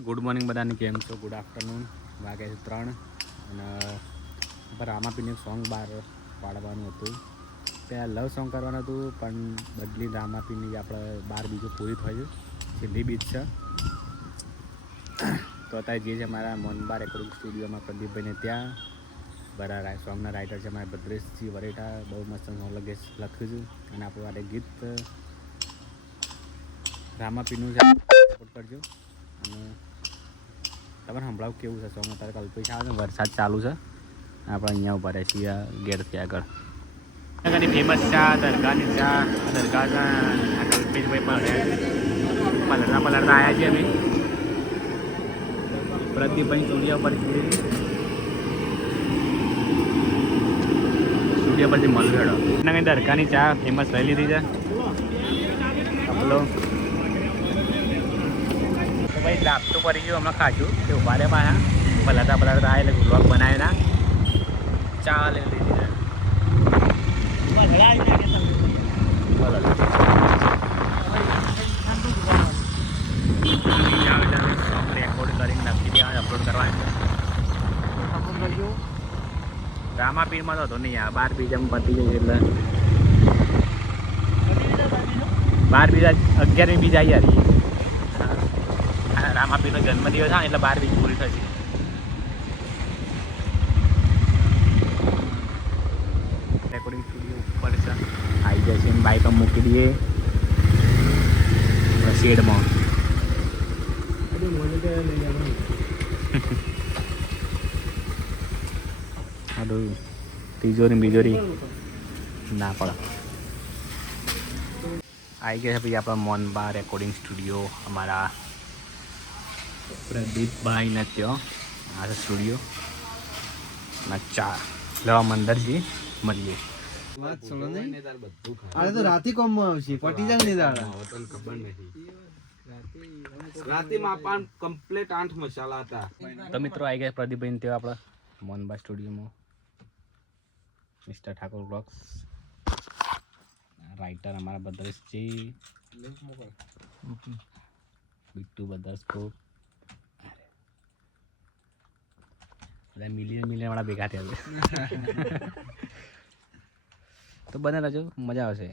Good morning બધાને, કેમ છો? Good afternoon. વાગે છે 3 અને રામાપીરનું સોંગ બહાર પાડવાનું હતું. ત્યાં લવ સોંગ કરવાનું હતું, પણ બદલી રામાપીરની આપણે બાર બીજું પૂરી થઈ છે, છેલ્લી બીજ છે. તો અત્યારે જે છે મારા મોનબાર રેકોર્ડિંગ સ્ટુડિયોમાં પ્રદીપભાઈને ત્યાં બરા સોંગના રાઇટર છે મારા ભદ્રેશજી વરેઠા. બહુ મસ્ત સોંગ લખ્યું છે અને આપણું આ ગીત રામાપીરનું છે, સપોર્ટ કરજો. અને તમારે સંભળાવું કેવું છે સોંગ? અત્યારે કલ્પેશ આવે ને, વરસાદ ચાલુ છે, આપણે અહીંયા ઉભા રહે છીએ ગેરથી આગળ. ફેમસ ચા દરગાહની ચા, દરગાહ કલ્પેશભાઈ પલળતા આવ્યા છીએ અમે પ્રદીપભાઈ સ્ટુડિયો પર. સ્ટુડિયો પરથી મળું હેડો ના કંઈ દરગાહની ચા ફેમસ લઈ લીધી છે. હલો ભાઈ, લાગતું પડી ગયું હમણાં ખાજું કે ઉભા રે પાછા પલાતા આવે એટલે વ્લોગ બનાવે ના ચા લઈ લીધી છે. સોંગ રેકોર્ડ કરીને નાખી દેવા, અપલોડ કરવાનું. રામાપીરમાં તો હતો નહીં યાર, 12 બીજામાં પતી જાય એટલે 12 બીજા 11મી બીજ આવી યાર. રામાપીરનો જન્મદિવસ થાય એટલે 12 બીજ પૂરી થશે. રેકોર્ડિંગ સ્ટુડિયો ઉપર છે, આવી જાય છે. બાઇક મૂકી દઈએ શેડમાં. તિજોરી બીજોરી ના પડે. આવી ગયા છે ભાઈ આપણા મોનબા રેકોર્ડિંગ સ્ટુડિયો, અમારા પ્રદીપભાઈને ત્યાં આ છે સ્ટુડિયો. ચા લેવા મંદરજી મળીએ. તો રાતે કોમમાં આવશે, પટી જાય ને દાડા ખબર નથી. રાતીમાં પણ કમ્પ્લીટ 8 મસાલા હતા. તો મિત્રો આવી ગયા પ્રદીપભાઈ ત્યાં આપણા મોનબા સ્ટુડિયોમાં. મિસ્ટર ઠાકોર બ્લોગ્સ રાઇટર અમારા ભદ્રેશજી, બિટ્ટુ બદરસ્કોપ, બધા મિલિયન વાળા ભેગા થયા છે. તો બને રહેજો, મજા આવશે.